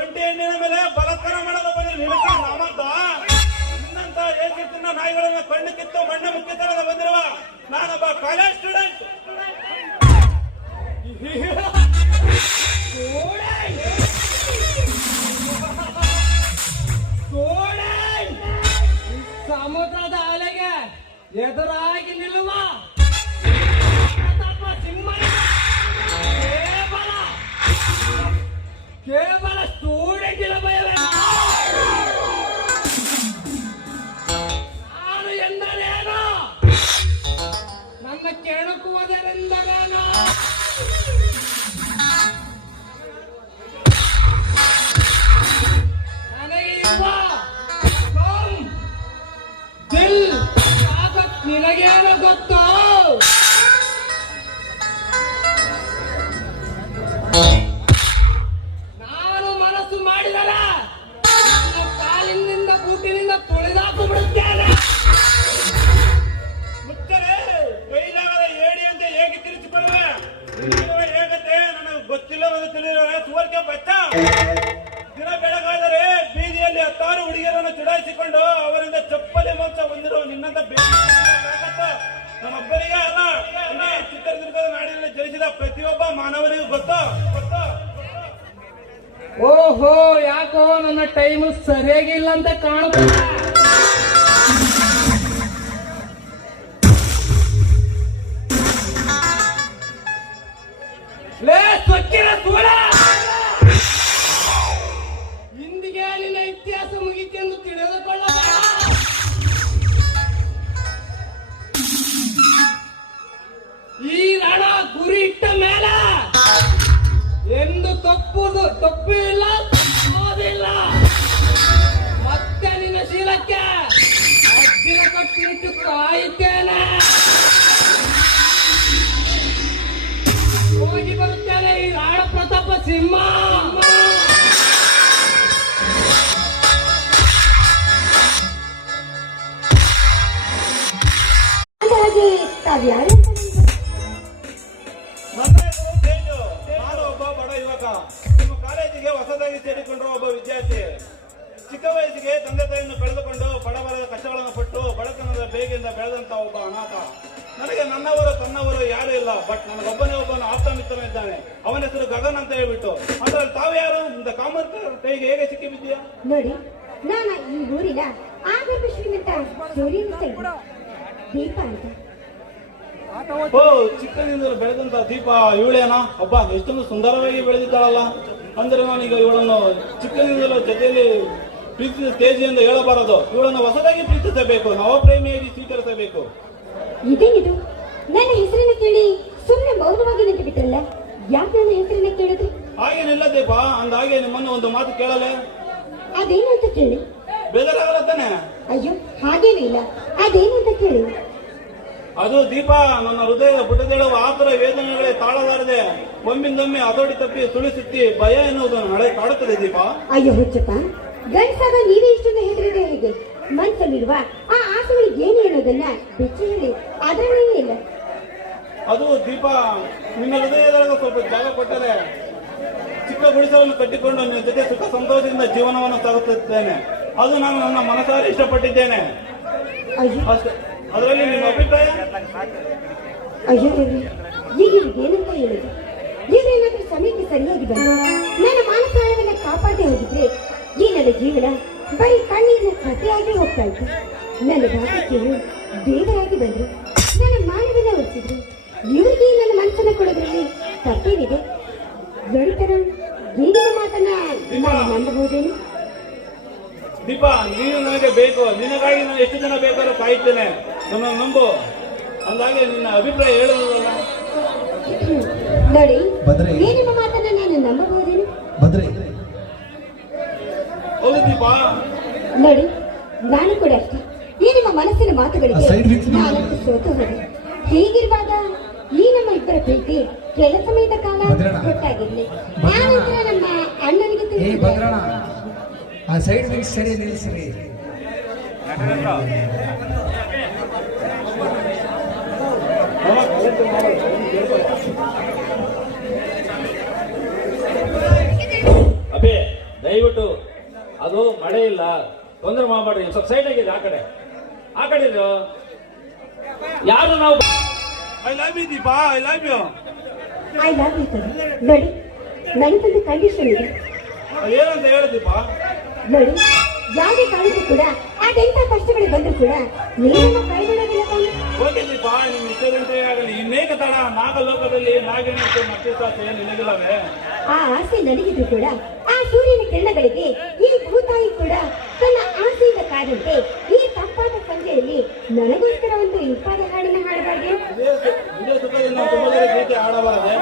ಒಂಟಿ ಹೆಣ್ಣಿನ ಮೇಲೆ ಬಲಾತ್ಕಾರ ಮಾಡಲು ಬಂದ್ರೆ ನಿನಕ ನಾಮಂತ ನಿನ್ನಂತ ಏಕತಿನ್ನ ನಾಯಿಗಳನ್ನ ಕಣ್ಣು ಕಿತ್ತು ಮಣ್ಣು ಮುಕ್ಕಿತನದ ಬಂದಿರುವ ನಾನೊಬ್ಬ ಕಾಲೇಜ್ ಸ್ಟೂಡೆಂಟ್. ಸಮುದ್ರದ ಅಲೆಗೆ ಎದುರಾಗಿ ನಿಲ್ಲುವ ಕೇವಲ ಸ್ಟೂಡೆಂಟಿನ ಭಯವೇ. ನಾನು ಎಂದರೇನು ನನ್ನ ಕೆಣಕುವುದರಿಂದಲೇನು ನನಗೆ ಇರುವ ದಿಲ್ ತಾಕತ್ ನಿನಗೇನು ಗೊತ್ತು? ನಾನು ಮನಸ್ಸು ಮಾಡಿದರೆ ನನ್ನ ಕಾಲಿನಿಂದ ಬೂಟಿನಿಂದ ತುಳಿದಾಕು ಬಿಡುತ್ತೇನೆ. ಮುಚ್ಚರೆ ಕೈಲಾಗದ ಏಡಿ ಅಂತ ಹೇಗೆ ತಿರುಚಿಕೊಳ್ಳುವೆ? ಹೇಗತ್ತೆ ನನಗೆ ಗೊತ್ತಿಲ್ಲವದು ತಿಳಿದರೆ ಸುವರ್ಕೆ ಬಚ್ಚ. ದಿನ ಬೆಳಗಾದರೆ ಬೀದಿಯಲ್ಲಿ 10 ಹುಡುಗಿಯರನ್ನು ಚುಡಾಯಿಸಿಕೊಂಡು ಅವರಿಂದ ಚಪ್ಪಲಿ ಮೋಕ್ಷ ಹೊಂದಿರುವ ನಿನ್ನಂತ ನಮ್ಮೊಬ್ಬರಿಗೆ ಅಲ್ಲ, ಚಿತ್ರದುರ್ಗದ ನಾಡಿನಲ್ಲಿ ಜನಿಸಿದ ಪ್ರತಿಯೊಬ್ಬ ಮಾನವರಿಗೂ ಗೊತ್ತು. ಓಹೋ, ಯಾಕೋ ನನ್ನ ಟೈಮ್ ಸರಿಯಾಗಿಲ್ಲ ಅಂತ ಕಾಣುತ್ತದೆ. ಲೇ ಸೊಕ್ಕಿನ ಸೂಳ, ಇಂದಿಗೆ ನಿನ್ನ ಇತಿಹಾಸ ಮುಗಿತೆಂದು ತಿಳಿದುಕೊಳ್ಳ. ಈ ರಣ ಗುರಿ ಇಟ್ಟ ಮೇಲೆ ಎಂದು ತಪ್ಪು ಇಲ್ಲ, ತಪ್ಪೋದಿಲ್ಲ. ಮತ್ತೆ ನಿನ್ನ ಶೀಲಕ್ಕೆ ಅಜ್ಜಿನ ಕಟ್ಟಿಟ್ಟು ಕಾಯುತ್ತೇನೆ. ಹೋಗಿ ಬರುತ್ತೇನೆ ಈ ರಾಣ ಪ್ರತಾಪ ಸಿಂಹ. ನಾನು ಒಬ್ಬ ಬಡ ಯುವಕ, ನಿಮ್ಮ ಕಾಲೇಜಿಗೆ ಹೊಸದಾಗಿ ಸೇರಿಕೊಂಡಿರುವ ಒಬ್ಬ ವಿದ್ಯಾರ್ಥಿ. ಚಿಕ್ಕ ವಯಸ್ಸಿಗೆ ತಂದೆ ತಾಯಿಯನ್ನು ಕಳೆದುಕೊಂಡು ಬಡವರ ಕಷ್ಟಗಳನ್ನು ಪಟ್ಟು ಬಡತನದ ಬೇಗೆಯಿಂದ ಬೆಳೆದಂತ ಒಬ್ಬ ಅನಾಥ. ನನಗೆ ನನ್ನವರು ತನ್ನವರು ಯಾರು ಇಲ್ಲ, ಬಟ್ ನನಗೊಬ್ಬನೇ ಒಬ್ಬನ ಆಪ್ತ ಮಿತ್ರನಿದ್ದಾನೆ. ಅವನ ಹೆಸರು ಗಗನ್ ಅಂತ ಹೇಳ್ಬಿಟ್ಟು. ಅದ್ರಲ್ಲಿ ತಾವು ಯಾರು? ಕಾಮರ್ಸ್ ಕೈಗೆ ಹೇಗೆ ಸಿಕ್ಕಿ ಬಿದ್ದೀಯಾ? ನೋಡಿ, ನಾನು ಈ ಊರಿನ ಆಗರ್ಭ ಶ್ರೀಮಂತ ದೀಪ ಅಂತ. ಓ, ಚಿಕ್ಕನಿಂದ ಬೆಳೆದಂತ ದೀಪ ಇವಳೇನಾ? ಹಬ್ಬ, ಎಷ್ಟೊಂದು ಸುಂದರವಾಗಿ ಬೆಳೆದಿದ್ದಾಳಲ್ಲ. ಅಂದ್ರೆ ನಾನೀಗ ಇವಳನ್ನು ಚಿಕ್ಕನಿಂದಲೂ ಜೊತೆಯಲ್ಲಿ ಪ್ರೀತಿಸಿದ ಸ್ಟೇಜಿಯಿಂದ ಹೇಳಬಾರದು. ಇವಳನ್ನು ಹೊಸದಾಗಿ ಪ್ರೀತಿಸಬೇಕು, ನವಪ್ರೇಮಿಯಾಗಿ ಸ್ವೀಕರಿಸಬೇಕು. ಇದೇನಿದು? ನನ್ನ ಹೆಸರನ್ನ ಕೇಳಿ ಸುಮ್ಮನೆ ಮೌನವಾಗಿ ನಿಂತು ಬಿಟ್ರಲ್ಲ, ಯಾಕೆ ನನ್ನ ಹೆಸರನ್ನ ಕೇಳಿದ್ರಿ? ಹಾಗೇನಿಲ್ಲ ದೀಪ, ಅಂದಾಗೆ ನಿಮ್ಮನ್ನು ಒಂದು ಮಾತು ಕೇಳಲೆ. ಅದೇನು ಅಂತ ಕೇಳಿ. ಬೇಜಾರಾಗಲ್ಲ ತಾನೆ? ಅಯ್ಯೋ, ಹಾಗೇನೂ ಇಲ್ಲ, ಅದೇನು ಅಂತ ಕೇಳಿ. ಅದು ದೀಪ, ನನ್ನ ಹೃದಯ ಬುಡದೇಳುವ ಆತರ ವೇದನೆಗಳೇ ತಾಳಲಾರದೆ ಒಮ್ಮಿಂದೊಮ್ಮೆ ಅದೋಡಿ ತಪ್ಪಿ ಸುಳಿಸುತ್ತಿ ಭಯ ಎನ್ನುವುದು ನಡೆ ಕಾಡುತ್ತದೆ ದೀಪ. ಅಯ್ಯೋ ಹುಚ್ಚಪ್ಪ, ಗಂಡಸಾಗ ನೀವೇ ಇಷ್ಟೊಂದು ಹೆದರಿದ್ರೆ ಹೇಗೆ? ಮನಸ್ಸಲ್ಲಿರುವ ಆ ಆಸೆಗಳಿಗೆ ಏನು ಅನ್ನೋದನ್ನ ಬಿಚ್ಚಿ ಹೇಳಿ, ಅದರಲ್ಲೇ ಇಲ್ಲ. ಅದು ದೀಪ, ನಿನ್ನ ಹೃದಯದೊಳಗೆ ಸ್ವಲ್ಪ ಜಾಗ ಕೊಟ್ಟರೆ ಚಿಕ್ಕ ಗುಡಿಸವನ್ನು ಕಟ್ಟಿಕೊಂಡು ನಿನ್ನ ಜೊತೆ ಸುಖ ಸಂತೋಷದಿಂದ ಜೀವನವನ್ನು ಸಾಗುತ್ತಿದ್ದೇನೆ. ಅದು ನಾನು ನನ್ನ ಮನಸಾರೆ ಇಷ್ಟಪಟ್ಟಿದ್ದೇನೆ. ಅದರಲ್ಲಿ ನಿಮ್ಮ ಅಭಿಪ್ರಾಯ? ಅಯ್ಯೋ ಈಗ ಏನಂತ ಹೇಳುದು? ನೀವೇನಾದ್ರೂ ಸಮಯಕ್ಕೆ ಸರಿಯಾಗಿ ಬಂದು ನನ್ನ ಮಾನಪ್ರಾಣವನ್ನ ಕಾಪಾಡದೆ ಹೋಗಿದ್ರೆ ಈ ನನ್ನ ಜೀವನ ಬರೀ ಕಣ್ಣೀರಿನ ಕಥೆಯಾಗಿ ಹೋಗ್ತಾ ಇತ್ತು. ನನ್ನ ಭಾಗಕ್ಕೆ ದೇವರಾಗಿ ಬಂದ್ರು, ನನ್ನ ಮಾನವನ್ನ ಉಳಿಸಿದ್ರು. ಇವರಿಗೆ ನನ್ನ ಮನಸ್ಸನ್ನ ಕೊಡೋದ್ರಲ್ಲಿ ತಪ್ಪೇನಿದೆ? ಗಣಿತರ ಏನಿನ ಮಾತನ್ನ ನಾನು ನಂಬಬಹುದೇನು? ದೀಪ, ನೀನು ನನಗೆ ಬೇಕು, ನಿನಗಾಗಿ ನಾನು ಎಷ್ಟು ಜನ ಬೇಕಾದ್ರೂ ಕಾಯುತ್ತೇನೆ. ನನ್ನ ನಂಬು. ಅಂದಾಗೆ ನಿನ್ನ ಅಭಿಪ್ರಾಯ ಹೇಳುವುದಲ್ಲ. ನೋಡಿ, ಏನಿನ ಮಾತನ್ನ ನಾನು ನಂಬಬಹುದೇನು? ಹೌದು ದೀಪ. ನೋಡಿ, ನಾನು ಕೂಡ ಅಷ್ಟೇ. ಈ ನಿಮ್ಮ ಮನಸ್ಸಿನ ಮಾತುಗಳಿಗೆ ನಾನಂತೂ ಸೋತು ಹೋದೆ. ಹೀಗಿರುವಾಗ ಈ ನಮ್ಮ ಇಬ್ಬರ ಪ್ರೀತಿ ಕೆಲ ಸಮಯದ ಕಾಲ ಗೊತ್ತಾಗಿರ್ಲಿ. ಆನಂತರ ನಮ್ಮ ಅಣ್ಣನಿಗೆ ಆ ಸೈಡ್ ಮಿಕ್ಸ್ ಸರಿ ನಿಲ್ಲಿಸ್ರಿ. ಅಬೇ ದಯವಿಟ್ಟು ಅದು ಮಳೆ ಇಲ್ಲ, ತೊಂದರೆ ಮಾಡಬೇಡ್ರಿ. ಸ್ವಲ್ಪ ಸೈಡ್ ಆಗಿದೆ, ಆ ಕಡೆ ಇರು. ಯಾರು ನಾವು I love you Deepa, I love you. I love you ಕಣೆ. ನೋಡಿ ನನಗೊಂದು ಕಂಡೀಷನ್ ಇದೆ. ಏನಂತ ಹೇಳು ದೀಪಾ? ನೋಡಿ ಯಾವುದೇ ಕಾರಣಕ್ಕೂ ಕೂಡ ಅದೆಂತ ಕಷ್ಟಗಳು ಬಂದ್ರು ಕೂಡ ನೀರನ್ನು ಕೈ ಬಿಡೋದಿಲ್ಲ ತಾನೆ. ಓಕೆ ದೀಪಾ, ನಿಮ್ ಇಷ್ಟದಂತೆ ಆಗಲಿ. ಇನ್ನೇಕ ತಡ, ನಾಗಲೋಕದಲ್ಲಿ ನಾಗೇನಿತ್ತು ಮತ್ತೆ ನಿನಗಿಲ್ಲವೇ? ಆ ಆಸೆ ನನಗಿದ್ರು ಕೂಡ ಆ ಸೂರ್ಯನ ಕಿರಣಗಳಿಗೆ ಈ ಭೂತಾಯಿ ಕೂಡ ತನ್ನ ಆಸೆಯಿಂದ ಕಾದಂತೆ ಈ ತಂಪಾದ ಸಂಜೆಯಲ್ಲಿ ನನಗೋಸ್ಕರ ಒಂದು ಇಂಪಾದ ಹಾಡಿನ ಹಾಡಬಾರ್ದು. ಇದೇ ಸುಖದಿಂದ ತುಂಬಾ ಗೀತೆ ಆಡಬಾರದೆ.